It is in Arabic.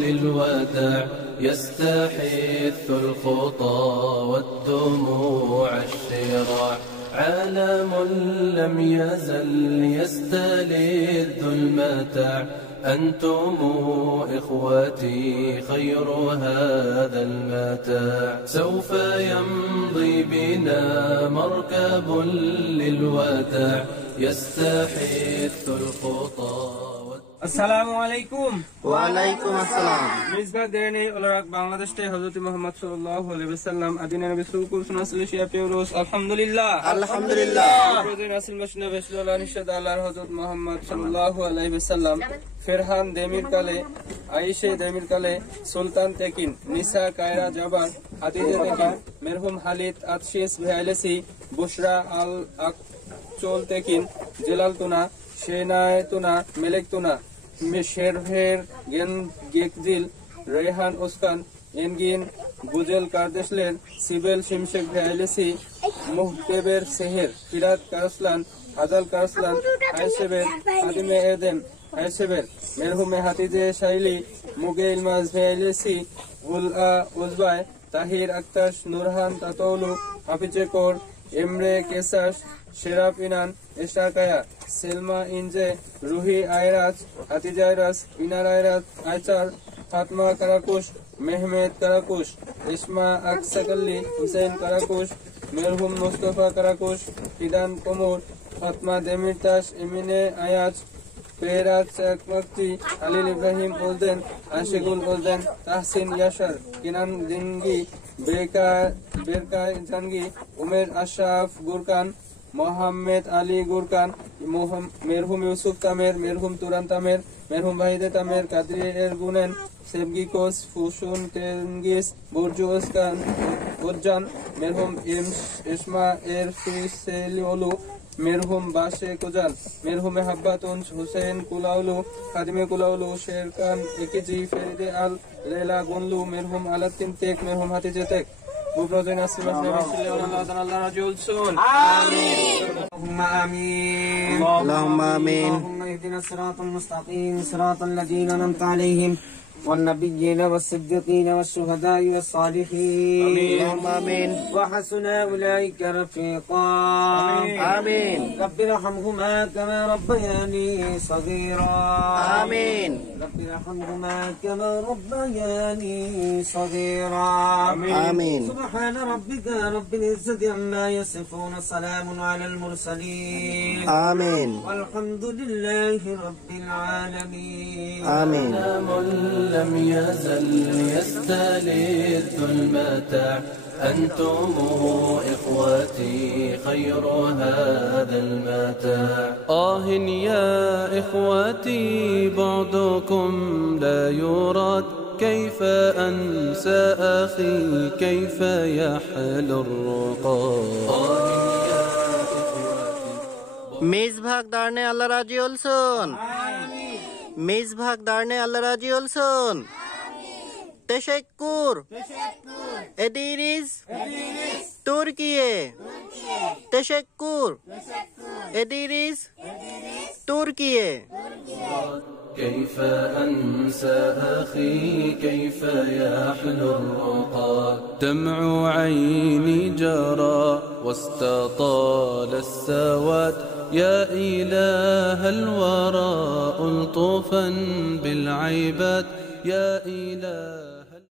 للوداع يستحث الخطى والدموع الشراع عالم لم يزل يستلذ المتاع أنتم إخوتي خير هذا المتاع سوف يمضي بنا مركب للوداع يستحث الخطى আসসালামু আলাইকুম। ওয়ালাইকুম আসসালাম। মিসবাহ দেনে ওলারাক বাংলাদেশ থেকে হযরত মুহাম্মদ সাল্লাল্লাহু আলাইহি ওয়াসাল্লাম আদিনা নবী সুকুল সুনাসলিশিয়া পেরোস আলহামদুলিল্লাহ আলহামদুলিল্লাহ প্রতিদিন আসল মশনা বেসুল্লাহ নিশাদ আল্লাহর হযরত মুহাম্মদ সাল্লাল্লাহু আলাইহি ওয়াসাল্লাম ফেরহান দেমির কালে আয়েশা দেমির কালে সুলতান তেকিন নিসা কায়রা জাবার হাদিজা তেকিন মেরহুম হালিদ আতশিস ভাইলেসি বুশরা আল আকচল তেকিন জেলালতুনা शेनायतुना मेलेकतुना शेरभेर गेकजिल रेहान उस्कान एनगिन बुजेल कार्देशलेन सिबेल शिमशेक भैलेसी मुहकेबेर सेहर फिरात कारसलान हाजाल कारसलान आयशेबेर आदिमे एदेम आयशेबेर मेरहुमे हातिजे शाइली मुगे इल्माज भैलेसी उलआ उजबाय ताहिर अक्ताश नूरहान तातौलु हाफिजे कोर एमरे केसाश शेराफ इनान एशाकाया सेलमा इंजे रूही आयराज हातिजा आयराज इनार आयराज आयचार फातमा कराकुश मेहमेद कराकुश इस्मा अक्सकल्ली हुसैन कराकुश मेरहुम मुस्तफा कराकुश फिदान कुमुर फातमा देमिरताश इमिने आयाज पेराज चकमक्ति अलील इब्राहिम उल्देन आशिकुल उल्देन ताहसिन याशर किनान दिंगी बेरका जानगी उमेर अशराफ गुरकान मोहम्मद अली गुरकान मेरहुम यूसुफ तामेर मेरहुम तुरान तामेर मेरहुम वाहिदे तामेर कादरी एरगुनेन सेबगिकोस फुशुन तेंगिस बुर्जु उसकान उज्जान मेरहुम इस्मा एर फिसेलिओलु मेरहुम बाशे कुजान मेरहुम हब्बातुन हुसैन कुलाउलु खादिमे कुलाउलु शेरकान एकिजी फेरिदे अल लेला गुनलु मेरहुम अलतिन तेक मेरहुम हातिजे तेक बुब्रोजन अस्सलाम अल्लाह रजूल सुन आमीन अल्लाहुम्मा आमीन अल्लाहुम्मा आमीन अल्लाहुम्मा इहदिना सिरातल मुस्तकीम सिरातल लजीना अनअमता अलैहिम والنبيين والصديقين والشهداء والصالحين اللهم آمين وحسن أولئك رفيقا آمين رب ارحمهما كما ربياني صغيرا آمين رب ارحمهما كما ربياني صغيرا آمين سبحان ربك رب العزة عما يصفون سلام على المرسلين آمين والحمد لله رب العالمين آمين لم يزل يستلذ المتاع أنتم إخوتي خير هذا المتاع يا إخوتي بعدكم لا يراد كيف أنسى أخي كيف يحلو الرقاد মিসবাহ দারনে আল্লাহ রাজি olsun মিসবাহ দারনে আল্লাহ রাজি olsun teşekkür ederiz Türkiye teşekkür ederiz Türkiye كيف أنسى أخي كيف يحلو الرقاد دمع عيني جرى واستطال السواد يا إله الورى ألطفا بالعباد يا إله